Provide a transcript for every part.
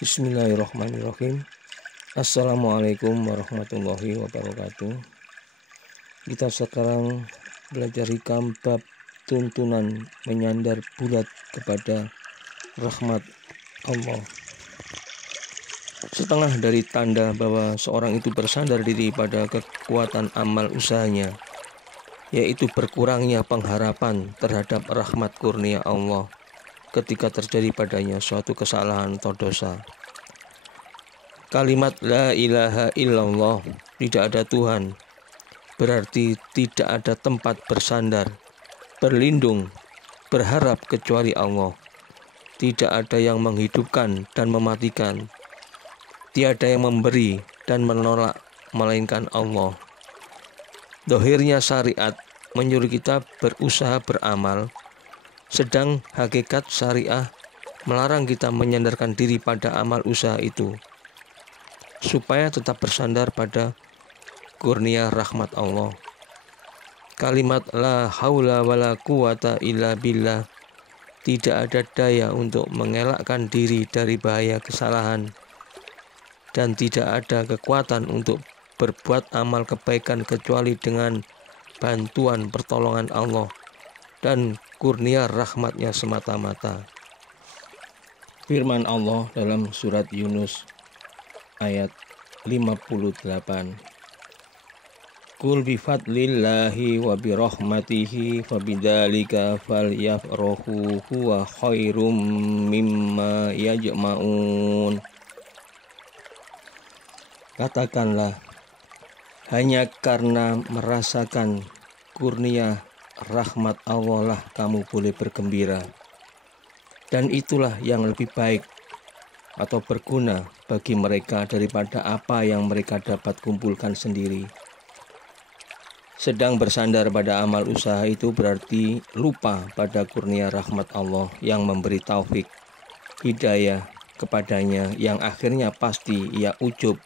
Bismillahirrahmanirrahim. Assalamualaikum warahmatullahi wabarakatuh. Kita sekarang belajar hikam bab tuntunan menyandar bulat kepada rahmat Allah. Setengah dari tanda bahwa seorang itu bersandar diri pada kekuatan amal usahanya, yaitu berkurangnya pengharapan terhadap rahmat kurnia Allah ketika terjadi padanya suatu kesalahan atau dosa. Kalimat la ilaha illallah, tidak ada Tuhan, berarti tidak ada tempat bersandar, berlindung, berharap kecuali Allah. Tidak ada yang menghidupkan dan mematikan, tiada yang memberi dan menolak melainkan Allah. Dohirnya syariat menyuruh kita berusaha beramal, sedang hakikat syariah melarang kita menyandarkan diri pada amal usaha itu, supaya tetap bersandar pada kurnia rahmat Allah. Kalimat la haula wala quwata illa billah, tidak ada daya untuk mengelakkan diri dari bahaya kesalahan, dan tidak ada kekuatan untuk berbuat amal kebaikan kecuali dengan bantuan pertolongan Allah dan kurnia rahmatnya semata-mata. Firman Allah dalam surat Yunus ayat 58. Qul bifadlillahi wa birahmatihi fabidzalika falyafrahu huwa khairum mimma yajma'un. Katakanlah, hanya karena merasakan kurnia rahmat Allah lah kamu boleh bergembira, dan itulah yang lebih baik atau berguna bagi mereka daripada apa yang mereka dapat kumpulkan sendiri. Sedang bersandar pada amal usaha itu berarti lupa pada kurnia rahmat Allah yang memberi taufik, hidayah kepadanya, yang akhirnya pasti ia ujub,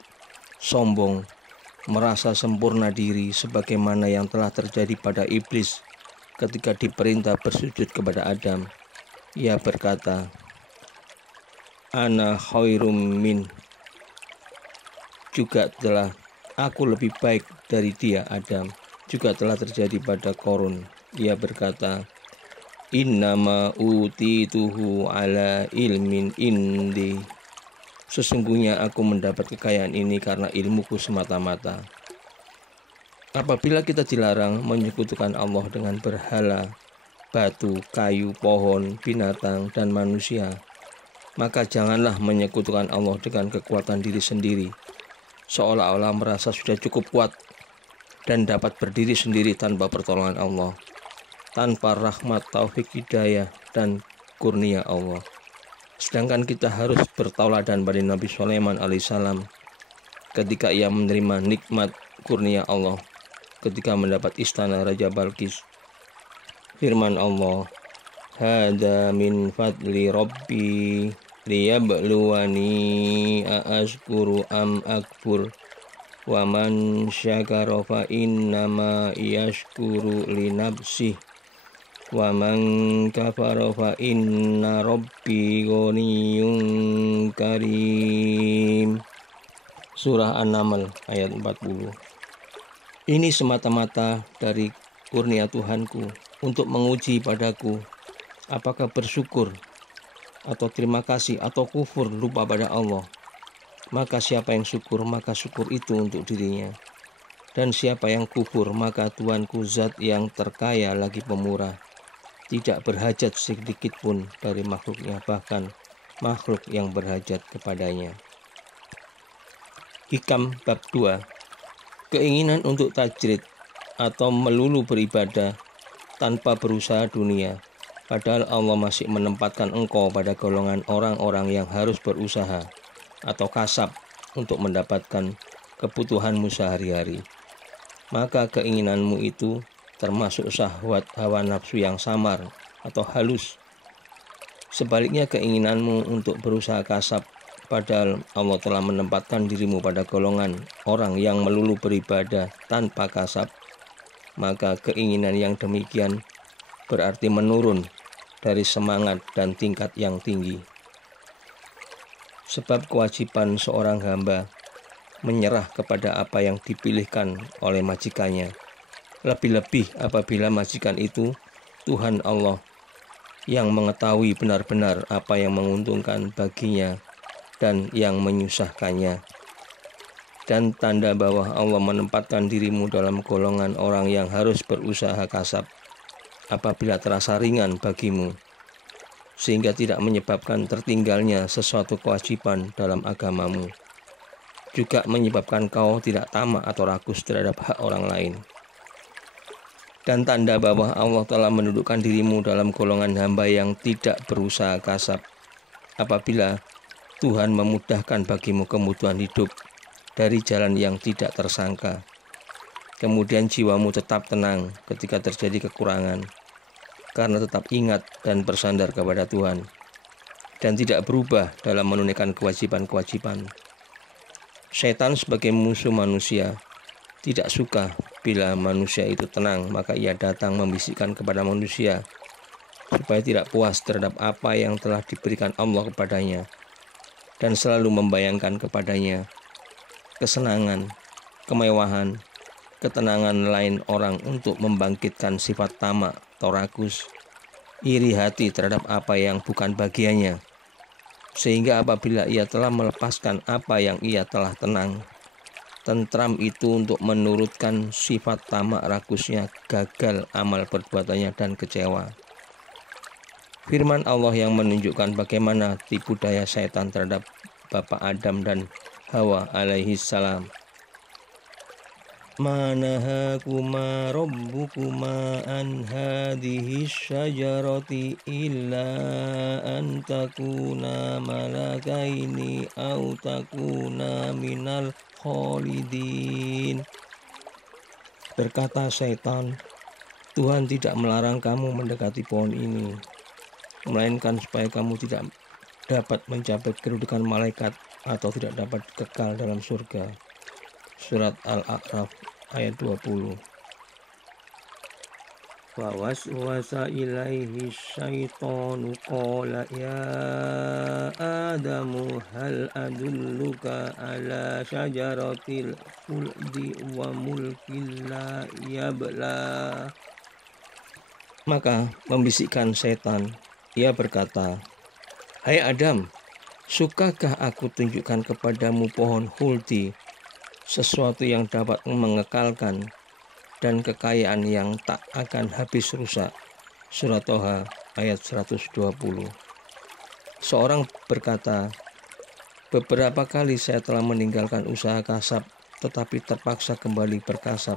sombong, merasa sempurna diri, sebagaimana yang telah terjadi pada iblis ketika diperintah bersujud kepada Adam. Ia berkata, ana khairum min, juga telah aku lebih baik dari dia Adam. Juga telah terjadi pada Korun. Ia berkata, innama utituhu ala ilmin indi, sesungguhnya aku mendapat kekayaan ini karena ilmuku semata-mata. Apabila kita dilarang menyekutukan Allah dengan berhala, batu, kayu, pohon, binatang, dan manusia, maka janganlah menyekutukan Allah dengan kekuatan diri sendiri, seolah-olah merasa sudah cukup kuat dan dapat berdiri sendiri tanpa pertolongan Allah, tanpa rahmat, taufik, hidayah, dan kurnia Allah. Sedangkan kita harus bertauladan pada Nabi Sulaiman alaihissalam ketika ia menerima nikmat kurnia Allah ketika mendapat istana Raja Balqis. Firman Allah, hada min fadli rabbi liyabluwani aashkuru am akfur wa man syakara fa innama yashkuru li nafsih wa man kafara fa inna rabbi ghaniyyun karim. Surah An-Naml ayat 40. Ini semata-mata dari kurnia Tuhanku untuk menguji padaku apakah bersyukur atau terima kasih atau kufur lupa pada Allah. Maka siapa yang syukur, maka syukur itu untuk dirinya. Dan siapa yang kufur, maka Tuhanku zat yang terkaya lagi pemurah, tidak berhajat sedikit pun dari makhluknya, bahkan makhluk yang berhajat kepadanya. Hikam bab 2. Keinginan untuk tajrid atau melulu beribadah tanpa berusaha dunia, padahal Allah masih menempatkan engkau pada golongan orang-orang yang harus berusaha atau kasab untuk mendapatkan kebutuhanmu sehari-hari. Maka keinginanmu itu termasuk syahwat hawa nafsu yang samar atau halus. Sebaliknya keinginanmu untuk berusaha kasab, padahal Allah telah menempatkan dirimu pada golongan orang yang melulu beribadah tanpa kasab, maka keinginan yang demikian berarti menurun dari semangat dan tingkat yang tinggi. Sebab kewajiban seorang hamba menyerah kepada apa yang dipilihkan oleh majikannya, lebih-lebih apabila majikan itu Tuhan Allah yang mengetahui benar-benar apa yang menguntungkan baginya dan yang menyusahkannya. Dan tanda bahwa Allah menempatkan dirimu dalam golongan orang yang harus berusaha kasab apabila terasa ringan bagimu, sehingga tidak menyebabkan tertinggalnya sesuatu kewajiban dalam agamamu, juga menyebabkan kau tidak tamak atau rakus terhadap hak orang lain. Dan tanda bahwa Allah telah mendudukkan dirimu dalam golongan hamba yang tidak berusaha kasab apabila Tuhan memudahkan bagimu kebutuhan hidup dari jalan yang tidak tersangka. Kemudian jiwamu tetap tenang ketika terjadi kekurangan, karena tetap ingat dan bersandar kepada Tuhan, dan tidak berubah dalam menunaikan kewajiban-kewajiban. Setan sebagai musuh manusia tidak suka bila manusia itu tenang, maka ia datang membisikkan kepada manusia supaya tidak puas terhadap apa yang telah diberikan Allah kepadanya, dan selalu membayangkan kepadanya kesenangan, kemewahan, ketenangan lain orang untuk membangkitkan sifat tamak atau rakus, iri hati terhadap apa yang bukan bagiannya, sehingga apabila ia telah melepaskan apa yang ia telah tentram itu untuk menurutkan sifat tamak rakusnya, gagal amal perbuatannya dan kecewa. Firman Allah yang menunjukkan bagaimana tipu daya setan terhadap Bapak Adam dan Hawa alaihi salam. Ma nahakuma rabbukuma an hadhihi syajarati illa an takuna malakaini aw takuna minal khalidin. Berkata setan, Tuhan tidak melarang kamu mendekati pohon ini, melainkan supaya kamu tidak dapat mencapai kedudukan malaikat atau tidak dapat kekal dalam surga. Surat Al-A'raf ayat 20. Wa waswasa ilaihi syaitanu qala ya Adamu hal adulluka ala syajaratil khuldi wa mulkin la yabla. Maka membisikkan setan, ia berkata, Hai Adam, sukakah aku tunjukkan kepadamu pohon huldi, sesuatu yang dapat mengekalkan dan kekayaan yang tak akan habis rusak. Surat Toha ayat 120. Seorang berkata, beberapa kali saya telah meninggalkan usaha kasab, tetapi terpaksa kembali berkasab,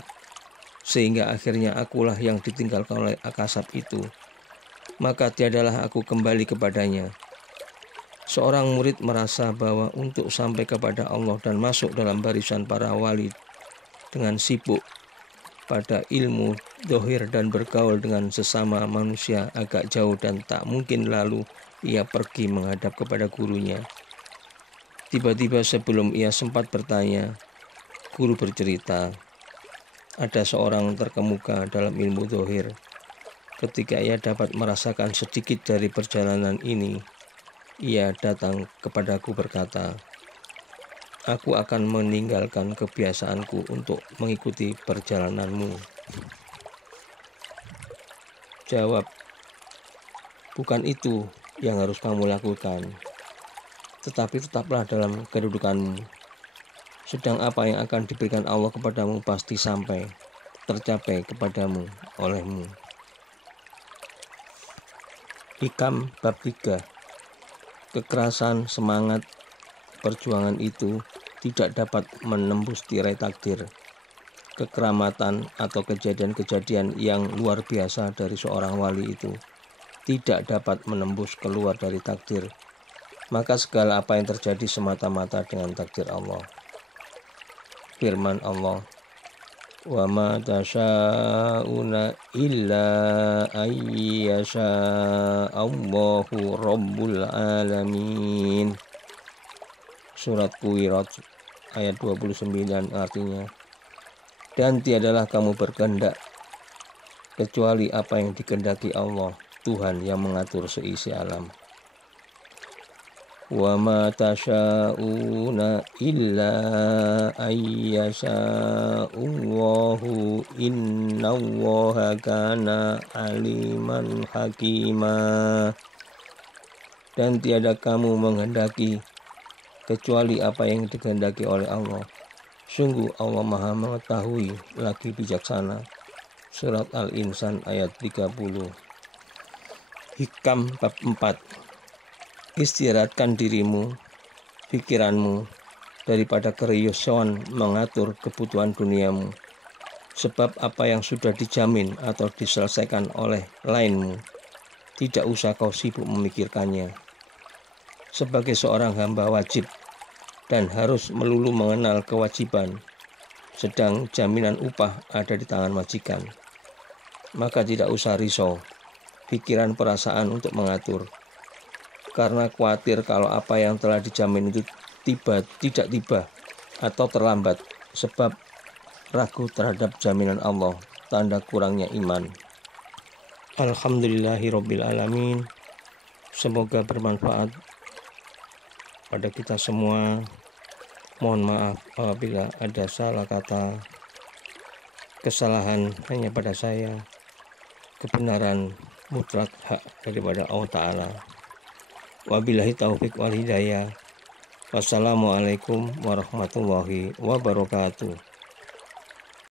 sehingga akhirnya akulah yang ditinggalkan oleh kasab itu, maka tiadalah aku kembali kepadanya. Seorang murid merasa bahwa untuk sampai kepada Allah dan masuk dalam barisan para wali dengan sibuk pada ilmu dohir dan bergaul dengan sesama manusia agak jauh dan tak mungkin, lalu ia pergi menghadap kepada gurunya. Tiba-tiba sebelum ia sempat bertanya, guru bercerita, ada seorang terkemuka dalam ilmu dohir. Ketika ia dapat merasakan sedikit dari perjalanan ini, ia datang kepadaku berkata, aku akan meninggalkan kebiasaanku untuk mengikuti perjalananmu. Jawab, bukan itu yang harus kamu lakukan, tetapi tetaplah dalam kedudukanmu. Sedang apa yang akan diberikan Allah kepadamu pasti tercapai kepadamu olehmu. Hikam bab 3. Kekerasan semangat perjuangan itu tidak dapat menembus tirai takdir. Kekeramatan atau kejadian-kejadian yang luar biasa dari seorang wali itu tidak dapat menembus keluar dari takdir. Maka segala apa yang terjadi semata-mata dengan takdir Allah. Firman Allah, wa ma tasyauna illa ayyasha Allahu rabbul alamin. Surat Hujurat ayat 29 artinya, dan tiadalah kamu berkehendak kecuali apa yang dikehendaki Allah, Tuhan yang mengatur seisi alam. wa ma tasha'una illa ayyasha'allahu innallaha kana aliman hakima. Dan tiada kamu menghendaki kecuali apa yang dikehendaki oleh Allah. Sungguh Allah Maha mengetahui lagi bijaksana. Surat Al-Insan ayat 30. Hikam bab 4. Istirahatkan dirimu, pikiranmu daripada keriusan mengatur kebutuhan duniamu. Sebab apa yang sudah dijamin atau diselesaikan oleh lainmu, tidak usah kau sibuk memikirkannya. Sebagai seorang hamba wajib dan harus melulu mengenal kewajiban, sedang jaminan upah ada di tangan majikan. Maka tidak usah risau pikiran perasaan untuk mengatur, karena khawatir kalau apa yang telah dijamin itu tidak tiba atau terlambat, sebab ragu terhadap jaminan Allah, tanda kurangnya iman. Alhamdulillahirobbilalamin. Semoga bermanfaat pada kita semua. Mohon maaf apabila ada salah kata. Kesalahan hanya pada saya. Kebenaran mutlak hak daripada Allah Ta'ala. Wabillahi taufiq wal hidayah. Wassalamualaikum warahmatullahi wabarakatuh.